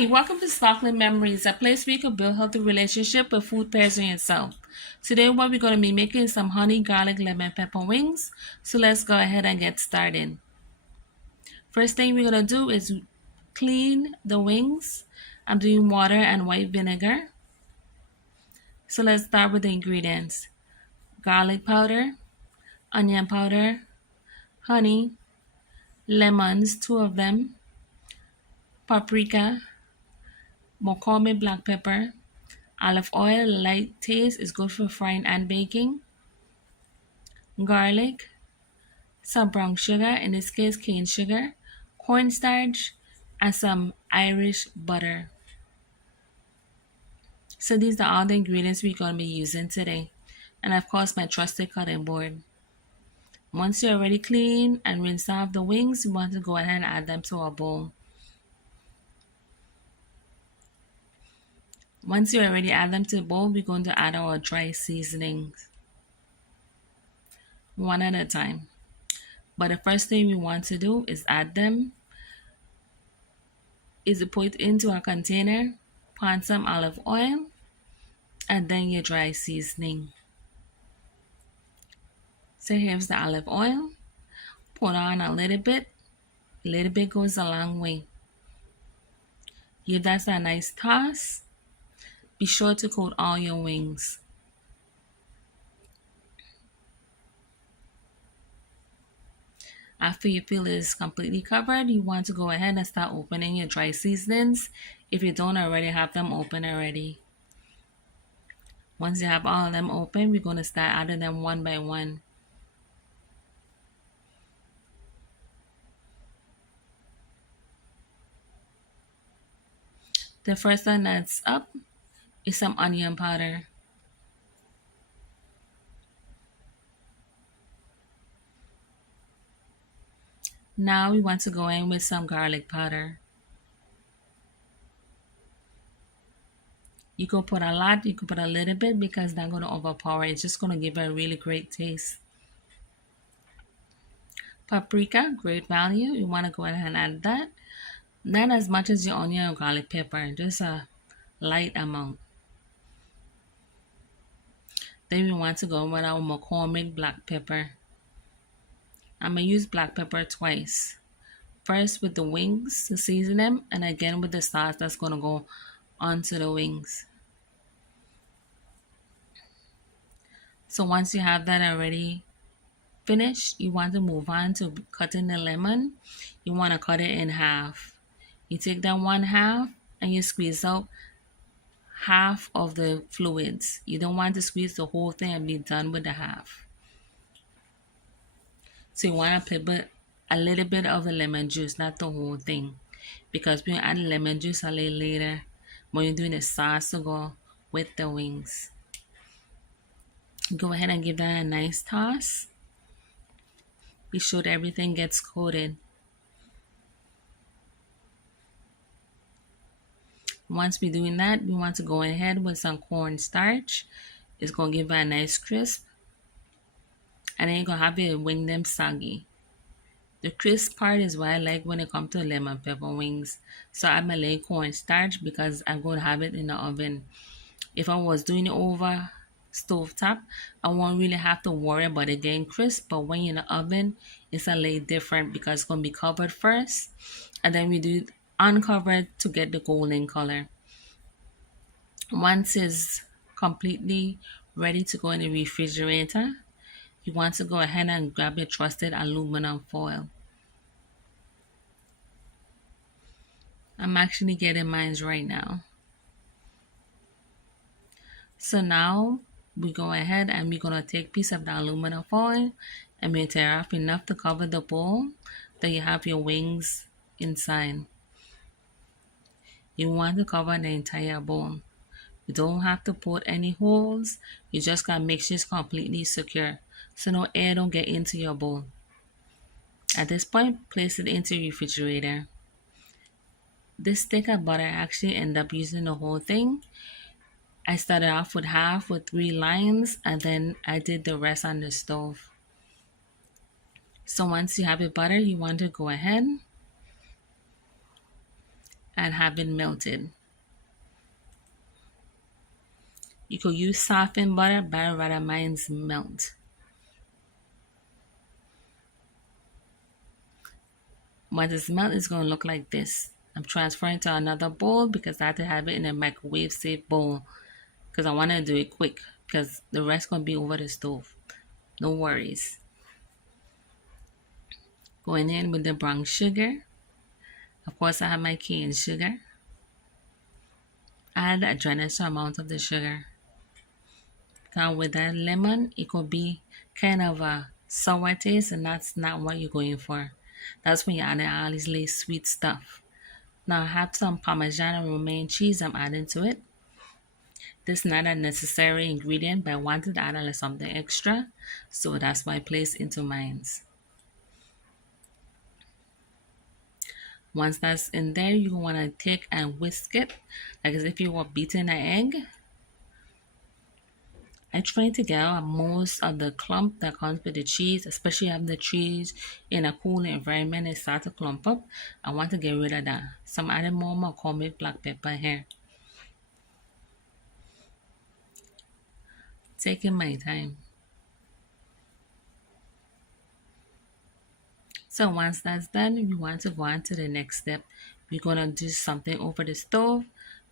Hi, welcome to Sparkling Memories, a place where you can build healthy relationship with food pairs and yourself. Today, what we're going to be making is some honey, garlic, lemon pepper wings. So let's go ahead and get started. First thing we're going to do is clean the wings. I'm doing water and white vinegar. So let's start with the ingredients. Garlic powder, onion powder, honey, lemons, two of them, paprika, McCormick black pepper, olive oil, light taste is good for frying and baking, garlic, some brown sugar, in this case cane sugar, cornstarch, and some Irish butter. So these are all the ingredients we're going to be using today. And of course my trusted cutting board. Once you're already clean and rinsed off the wings, you want to go ahead and add them to a bowl. Once you already add them to the bowl, we're going to add our dry seasonings one at a time. But the first thing we want to do is add them is to put into a container, pour some olive oil, and then your dry seasoning. So here's the olive oil. Put on a little bit. A little bit goes a long way. Give that a nice toss. Be sure to coat all your wings. After you feel it's completely covered, you want to go ahead and start opening your dry seasonings if you don't already have them open already. Once you have all of them open, we're going to start adding them one by one. The first one that's up is some onion powder. Now we want to go in with some garlic powder. You could put a lot, you could put a little bit because that's going to overpower. It's just going to give it a really great taste. Paprika, great value. You want to go ahead and add that. Not as much as your onion or garlic pepper, just a light amount. Then we want to go with our McCormick black pepper. I'm going to use black pepper twice. First with the wings to season them, and again with the sauce that's going to go onto the wings. So once you have that already finished, you want to move on to cutting the lemon. You want to cut it in half. You take that one half and you squeeze out half of the fluids. You don't want to squeeze the whole thing and be done with the half. So you want to put a little bit of the lemon juice, not the whole thing, because we add lemon juice a little later when you're doing the sauce to go with the wings. Go ahead and give that a nice toss. Be sure that everything gets coated. Once we're doing that, we want to go ahead with some cornstarch. It's going to give it a nice crisp. And then you're going to have your wing them soggy. The crisp part is what I like when it comes to lemon pepper wings. So I add my little cornstarch because I'm going to have it in the oven. If I was doing it over stove top, I won't really have to worry about it getting crisp. But when you're in the oven, it's a little different because it's going to be covered first. And then we do uncovered to get the golden color. Once it's completely ready to go in the refrigerator, you want to go ahead and grab your trusted aluminum foil. I'm actually getting mine right now. So now we go ahead and we're going to take a piece of the aluminum foil and we tear off enough to cover the bowl that you have your wings inside. You want to cover the entire bowl. You don't have to put any holes. You just gotta make sure it's completely secure so no air don't get into your bowl. At this point, place it into your refrigerator. This stick of butter I actually end up using the whole thing. I started off with half with 3 lines and then I did the rest on the stove. So once you have your butter, you want to go ahead and have it melted. You could use softened butter, but I rather mine's melt. Once it's melt, it's going to look like this. I'm transferring to another bowl because I have to have it in a microwave safe bowl because I want to do it quick because the rest going to be over the stove. No worries. Going in with the brown sugar. Of course, I have my cane sugar. Add a generous amount of the sugar. Now with that lemon, it could be kind of a sour taste, and that's not what you're going for. That's when you add all these little sweet stuff. Now I have some Parmesan and romaine cheese I'm adding to it. This is not a necessary ingredient, but I wanted to add a little something extra, so that's why I placed into mine. Once that's in there, you want to take and whisk it, like as if you were beating an egg. I try to get out most of the clump that comes with the cheese, especially if the cheese in a cool environment it starts to clump up. I want to get rid of that. So I'm adding more McCormick black pepper here. Taking my time. So once that's done, you want to go on to the next step. We're going to do something over the stove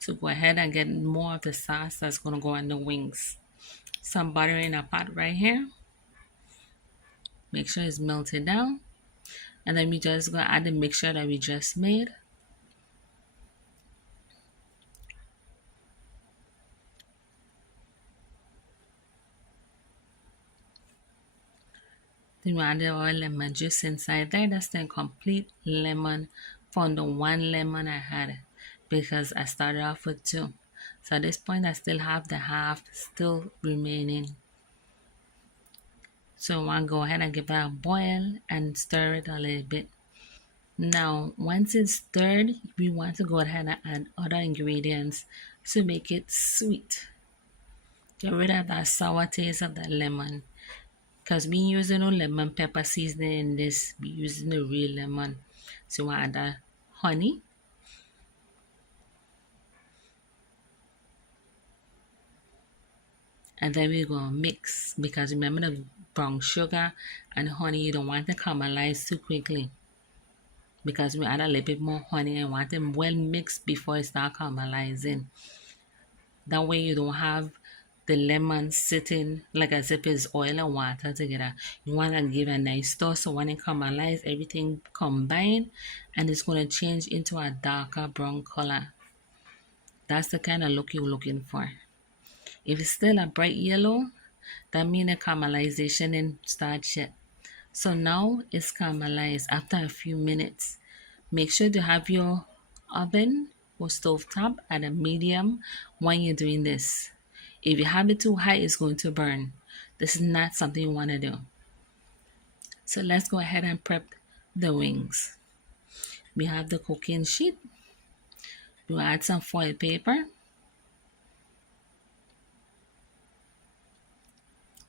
to go ahead and get more of the sauce that's going to go on the wings. Some butter in a pot right here. Make sure it's melted down. And then we just going to add the mixture that we just made. Then we add the oil lemon juice inside there. That's the complete lemon from the one lemon I had because I started off with two. So at this point I still have the half still remaining. So I want to go ahead and give that a boil and stir it a little bit. Now once it's stirred, we want to go ahead and add other ingredients to make it sweet. Get rid of that sour taste of the lemon. Because we using no lemon pepper seasoning in this, we using the real lemon. So I add the honey. And then we're going to mix because remember the brown sugar and honey, you don't want to caramelize too quickly. Because we add a little bit more honey and want them well mixed before it start caramelizing. That way you don't have the lemon sitting like as if it's oil and water together. You want to give a nice toss so when it caramelizes, everything combine and it's going to change into a darker brown color. That's the kind of look you're looking for. If it's still a bright yellow, that means the caramelization didn't start yet. So now it's caramelized after a few minutes. Make sure to have your oven or stove top at a medium when you're doing this. If you have it too high, it's going to burn. This is not something you want to do. So let's go ahead and prep the wings. We have the cooking sheet. We'll add some foil paper.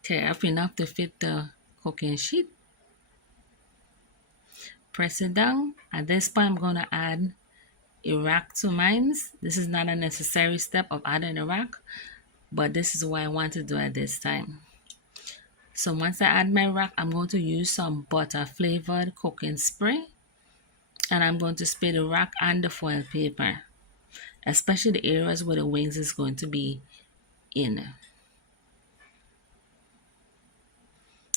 Tear up enough to fit the cooking sheet. Press it down. At this point, I'm going to add a rack to mine. This is not a necessary step of adding a rack, but this is what I want to do at this time. So once I add my rack, I'm going to use some butter flavored cooking spray, and I'm going to spray the rack and the foil paper, especially the areas where the wings is going to be in,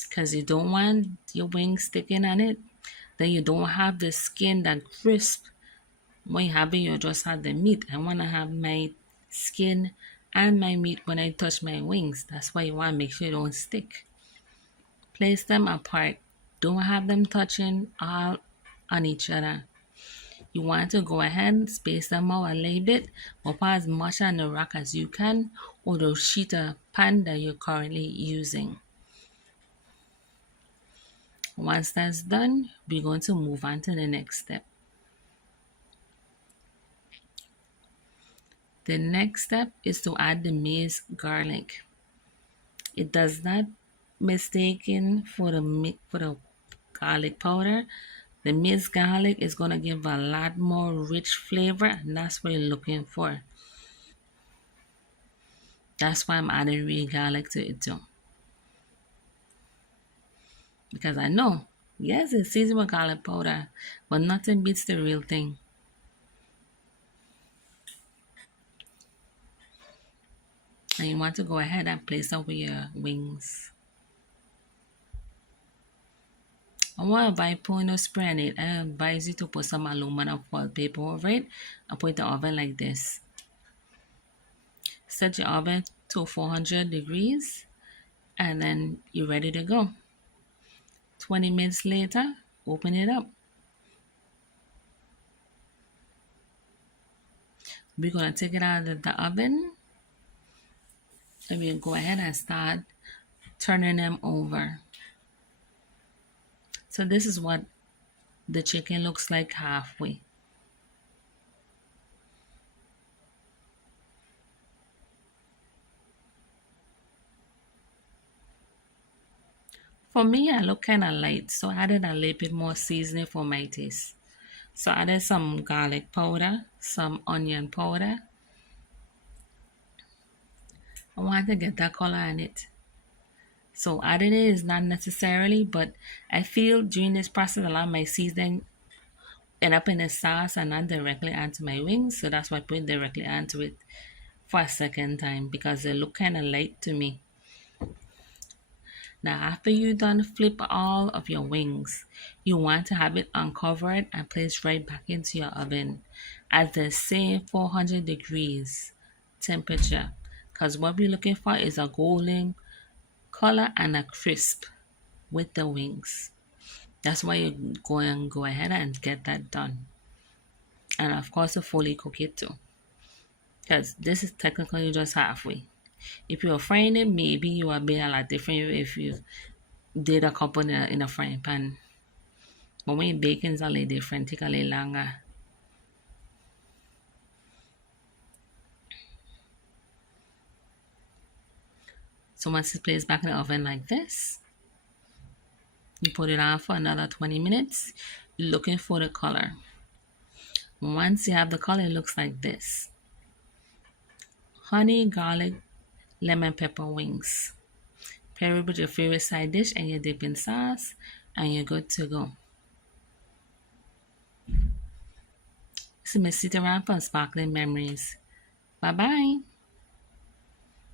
because you don't want your wings sticking on it. Then you don't have the skin that crisp. When you have it, you just have the meat. I want to have my skin and my meat when I touch my wings. That's why you want to make sure you don't stick. Place them apart. Don't have them touching all on each other. You want to go ahead and space them out a little bit, or put as much on the rack as you can, or the sheet of pan that you're currently using. Once that's done, we're going to move on to the next step. The next step is to add the minced garlic. It does not mistaken for the garlic powder, The minced garlic is going to give a lot more rich flavor, and that's what you're looking for. That's why I'm adding real garlic to it too. Because I know, yes, it's seasoned with garlic powder, but nothing beats the real thing. And you want to go ahead and place over your wings. And while by putting a spray on it, I advise you to put some aluminum foil paper over it and put it in the oven like this. Set your oven to 400 degrees and then you're ready to go. 20 minutes later, open it up. We're going to take it out of the oven and we'll go ahead and start turning them over. So this is what the chicken looks like halfway. For me, I look kind of light, so I added a little bit more seasoning for my taste. So I added some garlic powder, some onion powder. I want to get that color in it. So adding it is not necessarily, but I feel during this process a lot of my seasoning end up in the sauce and not directly onto my wings. So that's why I put it directly onto it for a second time because they look kind of light to me. Now after you're done flip all of your wings, you want to have it uncovered and placed right back into your oven at the same 400 degrees temperature because what we're looking for is a golden color and a crisp with the wings. That's why you go ahead and get that done. And of course, to fully cook it too. Because this is technically just halfway. If you're frying it, maybe you will be a lot different if you did a couple in a frying pan. But when you're baking, it's a little different, take a little longer. So once it's placed back in the oven like this, you put it on for another 20 minutes. You're looking for the color. Once you have the color, it looks like this. Honey, garlic, lemon pepper wings. Pair it with your favorite side dish and your dipping sauce, and you're good to go. So, Miss Sita Ramp on Sparkling Memories. Bye bye.